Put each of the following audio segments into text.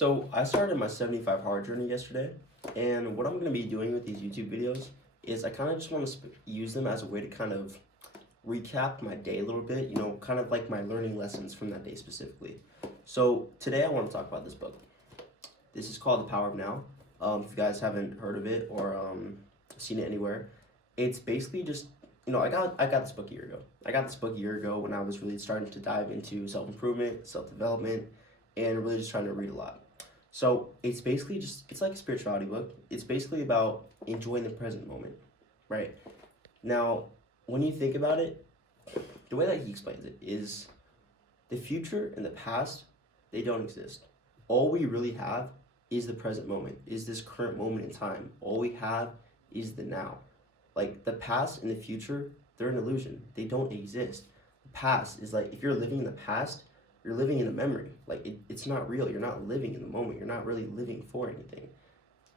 So I started my 75 hard journey yesterday, and what I'm going to be doing with these YouTube videos is I kind of just want to use them as a way to kind of recap my day a little bit, kind of like my learning lessons from that day specifically. So today I want to talk about this book. This is called The Power of Now. If you guys haven't heard of it or seen it anywhere, it's basically just I got this book a year ago. I got this book a year ago when I was really starting to dive into self improvement, self development, and really just trying to read a lot. So it's basically it's like a spirituality book. It's basically about enjoying the present moment, right? Now, when you think about it, the way that he explains it is the future and the past, they don't exist. All we really have is the present moment, is this current moment in time. All we have is the now. Like the past and the future, they're an illusion. They don't exist. The past is like if you're living in the past, you're living in a memory. Like it's not real. You're not living in the moment. You're not really living for anything.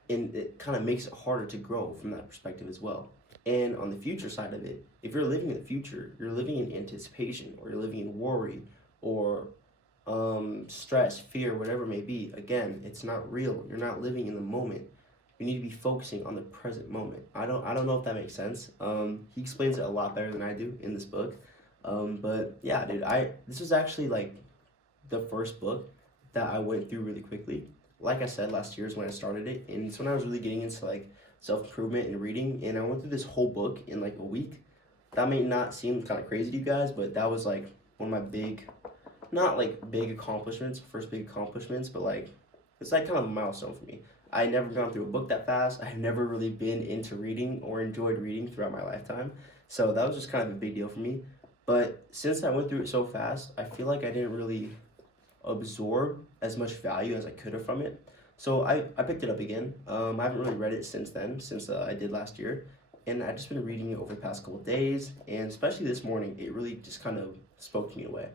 And it kind of makes it harder to grow from that perspective as well. And on the future side of it, if you're living in the future, you're living in anticipation or you're living in worry or stress, fear, whatever it may be. Again, it's not real. You're not living in the moment. You need to be focusing on the present moment. I don't know if that makes sense. He explains it a lot better than I do in this book. But yeah, dude, this was actually like the first book that I went through really quickly. Like I said, last year is when I started it, and it's when I was really getting into like self improvement and reading. And I went through this whole book in like a week. That may not seem kind of crazy to you guys, but that was like one of my not like big accomplishments, first big accomplishments, but like it's like kind of a milestone for me. I had never gone through a book that fast. I had never really been into reading or enjoyed reading throughout my lifetime. So that was just kind of a big deal for me. But since I went through it so fast, I feel like I didn't really absorb as much value as I could have from it. So I picked it up again. I haven't really read it since then, since I did last year. And I've just been reading it over the past couple of days. And especially this morning, it really just kind of spoke to me in a way.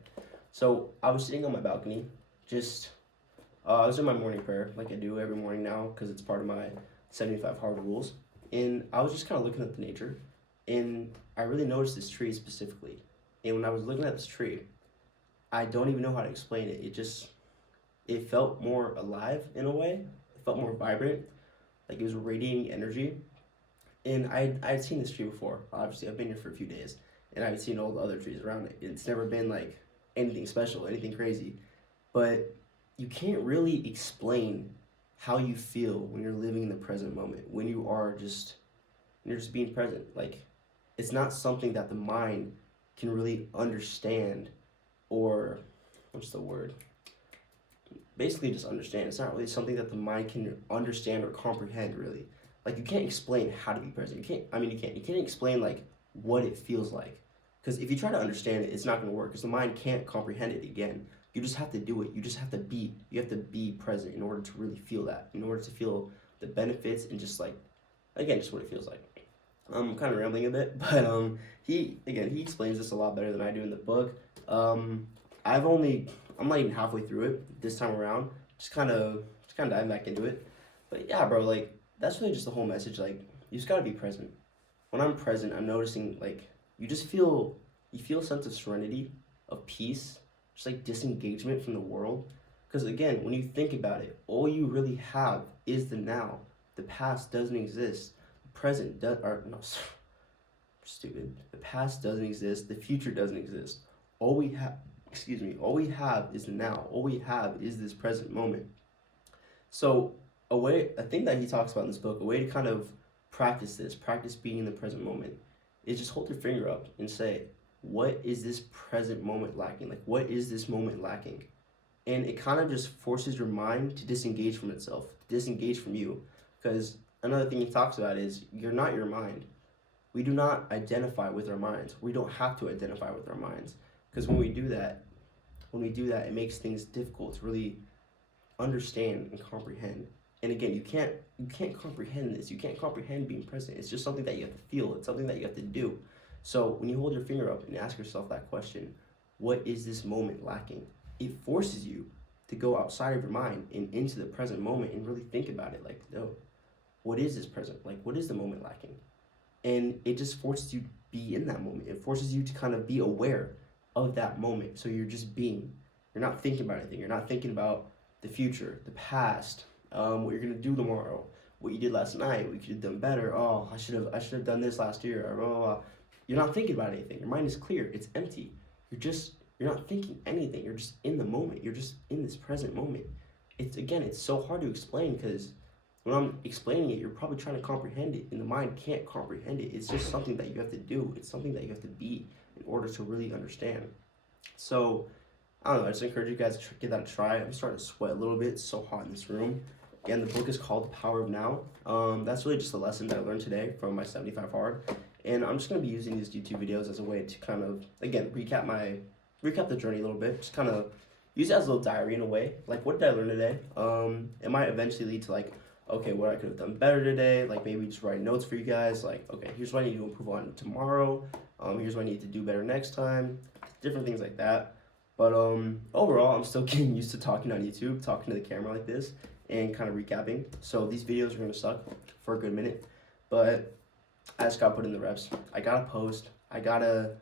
So I was sitting on my balcony, I was in my morning prayer, like I do every morning now, because it's part of my 75 hard rules. And I was just kind of looking at the nature, and I really noticed this tree specifically. And when I was looking at this tree, I don't even know how to explain it. It felt more alive in a way. It felt more vibrant, like it was radiating energy. And I'd seen this tree before. Obviously, I've been here for a few days, and I've seen all the other trees around it. It's never been like anything special, anything crazy. But you can't really explain how you feel when you're living in the present moment, when you're just being present. Like it's not something that the mind can really understand or what's the word? Basically just understand. It's not really something that the mind can understand or comprehend really. Like you can't explain how to be present. You can't explain like what it feels like. Because if you try to understand it, it's not going to work because the mind can't comprehend it again. You just have to do it. You have to be present in order to really feel that, in order to feel the benefits and just like, again, just what it feels like. I'm kind of rambling a bit, but he explains this a lot better than I do in the book. I'm not even halfway through it this time around. Just kind of diving back into it. But yeah, bro, like that's really just the whole message. Like you just gotta be present. When I'm present, I'm noticing like you feel a sense of serenity, of peace, just like disengagement from the world. Because again, when you think about it, all you really have is the now. The past doesn't exist. The present does, or no, stupid. The past doesn't exist. The future doesn't exist. All we have, all we have is the now. All we have is this present moment. So a thing that he talks about in this book, a way to kind of practice being in the present moment, is just hold your finger up and say, what is this present moment lacking? Like, what is this moment lacking? And it kind of just forces your mind to disengage from itself, disengage from you. Because another thing he talks about is you're not your mind. We do not identify with our minds. We don't have to identify with our minds. Because when we do that, it makes things difficult to really understand and comprehend. And again, you can't comprehend this. You can't comprehend being present. It's just something that you have to feel. It's something that you have to do. So when you hold your finger up and ask yourself that question, what is this moment lacking? It forces you to go outside of your mind and into the present moment and really think about it. Like, no, what is this present? Like, what is the moment lacking? And it just forces you to be in that moment. It forces you to kind of be aware of that moment. So you're just being. You're not thinking about anything. You're not thinking about the future, the past, what you're gonna do tomorrow, what you did last night, what you could have done better. Oh, I should have done this last year. Or, blah, blah, blah. You're not thinking about anything. Your mind is clear. It's empty. You're not thinking anything. You're just in the moment. You're just in this present moment. It's so hard to explain because when I'm explaining it, you're probably trying to comprehend it, and the mind can't comprehend it. It's just something that you have to do. It's something that you have to be in order to really understand. So, I don't know. I just encourage you guys to give that a try. I'm starting to sweat a little bit. It's so hot in this room. Again, the book is called The Power of Now. That's really just a lesson that I learned today from my 75 Hard. And I'm just going to be using these YouTube videos as a way to kind of, again, recap the journey a little bit. Just kind of use it as a little diary in a way. Like, what did I learn today? It might eventually lead to, like, okay, what I could have done better today. Like, maybe just write notes for you guys. Like, okay, here's what I need to improve on tomorrow. Here's what I need to do better next time. Different things like that. But overall, I'm still getting used to talking on YouTube, talking to the camera like this, and kind of recapping. So these videos are going to suck for a good minute. But I just got to put in the reps. I got to post. I gotta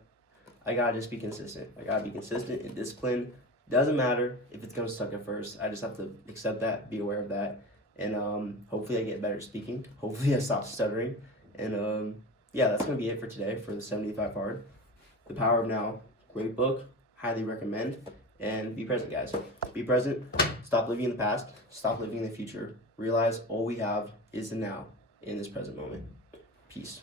just be consistent. I gotta be consistent and disciplined. Doesn't matter if it's gonna suck at first. I just have to accept that, be aware of that, and hopefully I get better at speaking. Hopefully I stop stuttering. And yeah, that's gonna be it for today for the 75 Hard. The Power of Now, great book, highly recommend. And be present, guys. Be present. Stop living in the past. Stop living in the future. Realize all we have is the now in this present moment. Peace.